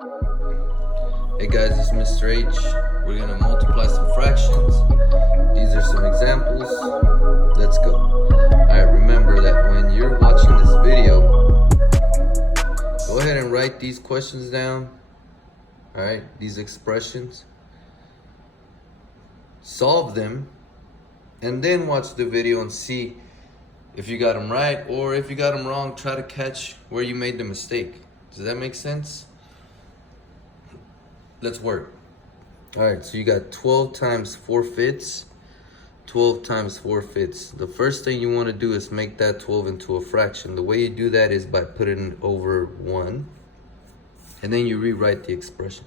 Hey guys, it's Mr. H. We're gonna multiply some fractions. These are some examples. Let's go. Alright, remember that when you're watching this video, go ahead and write these questions down. Alright, these expressions. Solve them, and then watch the video and see if you got them right, or if you got them wrong, try to catch where you made the mistake. Does that make sense? Let's work. All right, so you got 12 times 4/5. 12 times 4/5. The first thing you want to do is make that 12 into a fraction. The way you do that is by putting it over 1, and then you rewrite the expression.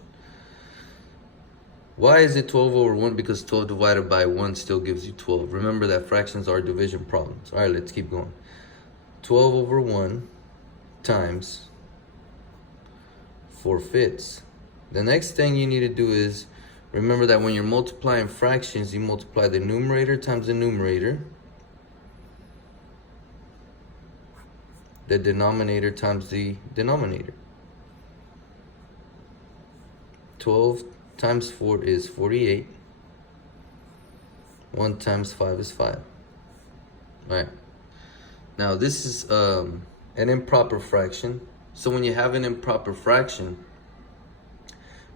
Why is it 12 over 1? Because 12 divided by 1 still gives you 12. Remember that fractions are division problems. All right, let's keep going. 12 over 1 times 4/5. The next thing you need to do is remember that when you're multiplying fractions, you multiply the numerator times the numerator, the denominator times the denominator. 12 times 4 is 48. 1 times 5 is 5. All right. Now this is an improper fraction. So when you have an improper fraction,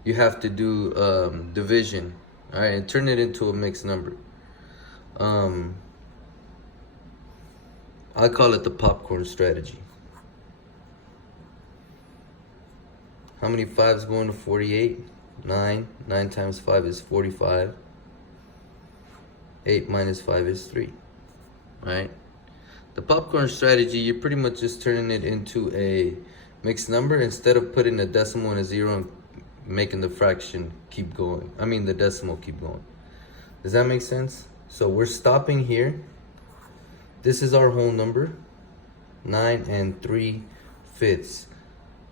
you have to do division, all right, and turn it into a mixed number. I call it the popcorn strategy. How many 5s go into 48? 9. 9 times 5 is 45. 8 minus 5 is 3. All right. The popcorn strategy, you're pretty much just turning it into a mixed number instead of putting a decimal and a 0 and making the fraction keep going. I mean the decimal keep going. Does that make sense? So we're stopping here. This is our whole number, 9 and 3/5.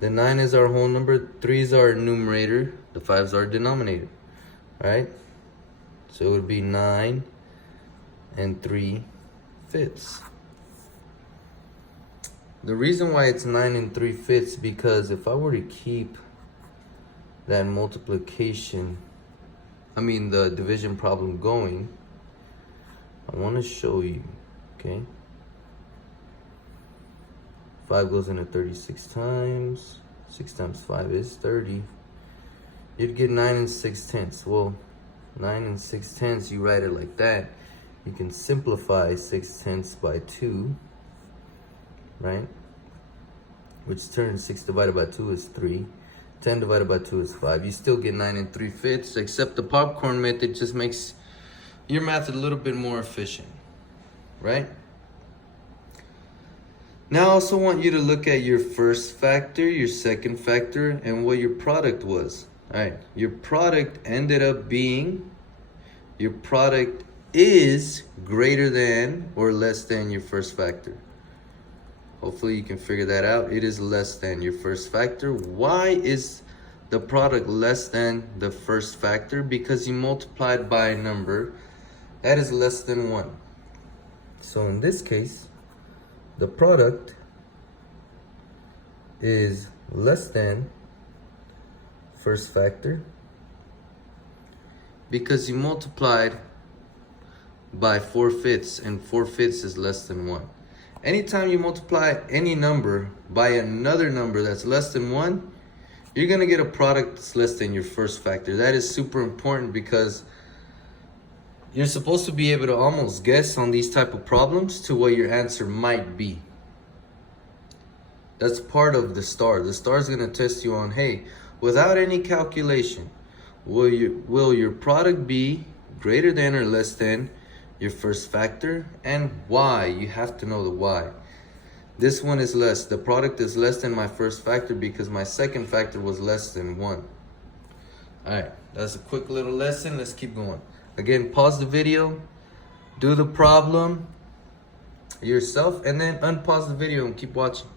The 9 is our whole number, 3 is our numerator, the 5 is our denominator. All right? So it would be 9 and 3/5. The reason why it's 9 and 3/5 because if I were to keep that multiplication, the division problem going, I want to show you, okay? 5 goes into 36 times. 6 times 5 is 30. You'd get 9 and 6/10. Well, 9 and 6/10, you write it like that. You can simplify 6/10 by 2, right? Which turns 6 divided by 2 is 3. 10 divided by 2 is 5. You still get 9 and 3/5, except the popcorn method just makes your math a little bit more efficient, right? Now I also want you to look at your first factor, your second factor, and what your product was. All right, your product ended up being, your product is greater than or less than your first factor. Hopefully you can figure that out. It is less than your first factor. Why is the product less than the first factor? Because you multiplied by a number that is less than 1. So in this case, the product is less than first factor because you multiplied by 4/5, and 4/5 is less than 1. Anytime you multiply any number by another number that's less than 1, you're going to get a product that's less than your first factor. That is super important because you're supposed to be able to almost guess on these type of problems to what your answer might be. That's part of the STAR. The STAR is going to test you on, hey, without any calculation, will your product be greater than or less than your first factor, and why? You have to know the why. This one is less. The product is less than my first factor because my second factor was less than 1. All right, that's a quick little lesson. Let's keep going. Again, pause the video, do the problem yourself, and then unpause the video and keep watching.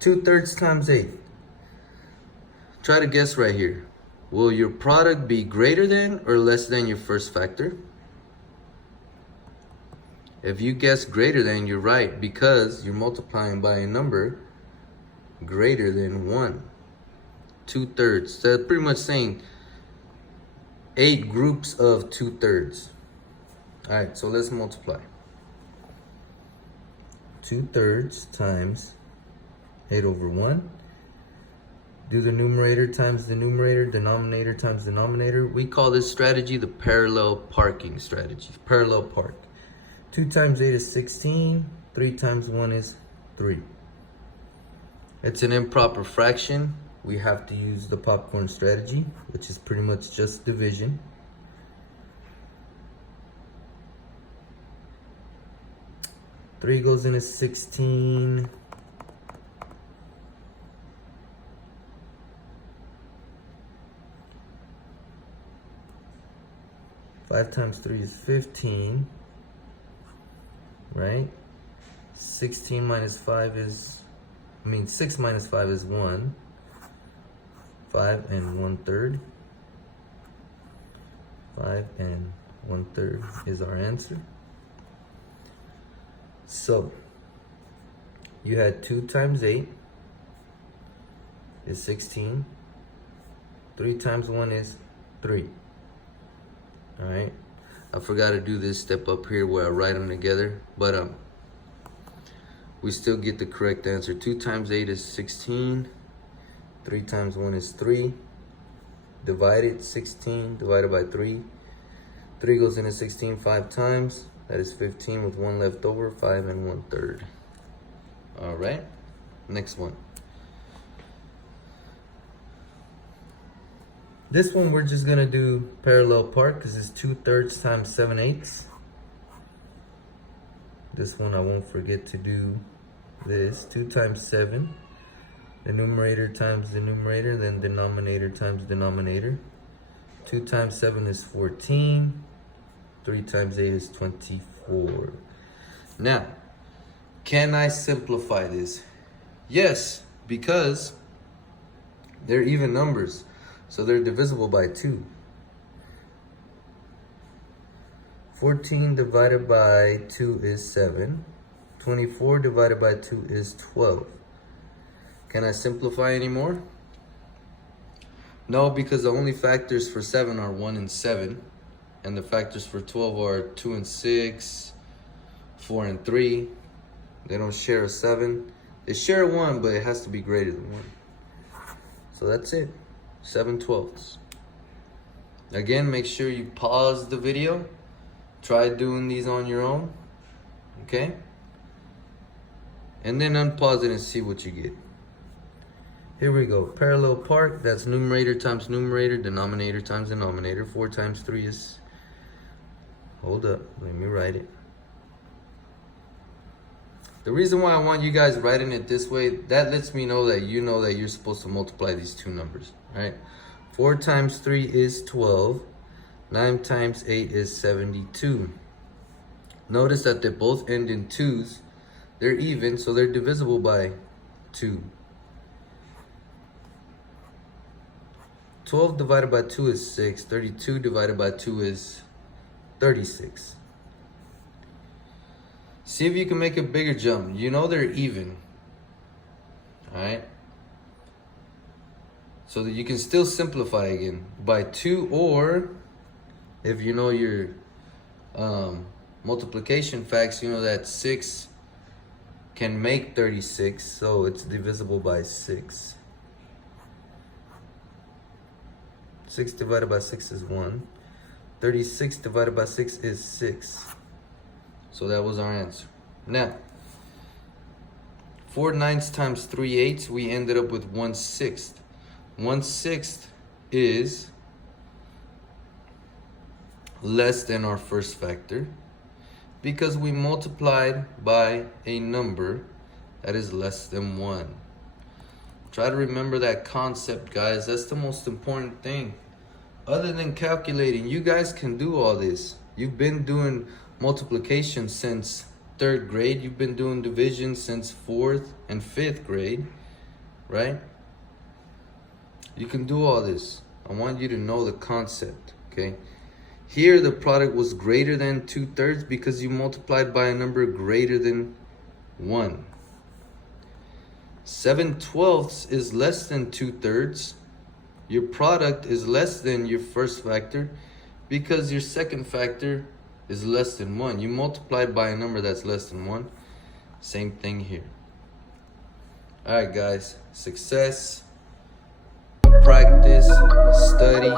2/3 times 8. Try to guess right here. Will your product be greater than or less than your first factor? If you guess greater than, you're right because you're multiplying by a number greater than 1. 2/3. They're pretty much saying 8 groups of 2/3. All right, so let's multiply. 2/3 times 8 over 1. Do the numerator times the numerator, denominator times denominator. We call this strategy the parallel parking strategy. Parallel park. 2 times 8 is 16. 3 times 1 is 3. It's an improper fraction. We have to use the popcorn strategy, which is pretty much just division. Three goes into 16. Five times 3 is 15, right? 16 minus 5 is, 6 minus 5 is 1. 5 and 1/3. 5 and 1/3 is our answer. So, you had 2 times 8 is 16. 3 times 1 is 3. Alright, I forgot to do this step up here where I write them together, but we still get the correct answer. 2 times 8 is 16. 3 times 1 is 3. Divided 16 divided by 3. 3 goes into 16 5 times. That is 15 with 1 left over. 5 and 1/3. Alright, next one. This one we're just gonna do parallel park because it's 2/3 times 7/8. This one I won't forget to do this. 2 times 7. The numerator times the numerator, then denominator times denominator. 2 times 7 is 14. 3 times 8 is 24. Now, can I simplify this? Yes, because they're even numbers. So they're divisible by 2. 14 divided by 2 is 7. 24 divided by 2 is 12. Can I simplify anymore? No, because the only factors for 7 are 1 and 7. And the factors for 12 are 2 and 6, 4 and 3. They don't share a 7. They share 1, but it has to be greater than 1. So that's it. 7/12. Again, make sure you pause the video. Try doing these on your own. Okay? And then unpause it and see what you get. Here we go. Parallel park. That's numerator times numerator, denominator times denominator. 4 times 3 is... Hold up. Let me write it. The reason why I want you guys writing it this way, that lets me know that you know that you're supposed to multiply these two numbers, right? 4 times 3 is 12. 9 times 8 is 72. Notice that they both end in 2's. They're even, so they're divisible by 2. 12 divided by 2 is 6. 32 divided by 2 is 36. See if you can make a bigger jump. You know they're even. Alright? So that you can still simplify again by 2, or if you know your multiplication facts, you know that 6 can make 36, so it's divisible by 6. 6 divided by 6 is 1. 36 divided by 6 is 6. So that was our answer. Now, 4 9s times 3 8s, we ended up with 1/6. 1/6 is less than our first factor because we multiplied by a number that is less than 1. Try to remember that concept, guys. That's the most important thing. Other than calculating, you guys can do all this. You've been doing multiplication since 3rd grade. You've been doing division since 4th and 5th grade, right? You can do all this. I want you to know the concept, okay? Here, the product was greater than 2/3 because you multiplied by a number greater than 1. 7/12 is less than 2/3 your product is less than your first factor because your second factor is less than 1. You multiply by a number that's less than 1. Same thing here. Alright guys, success, practice, study,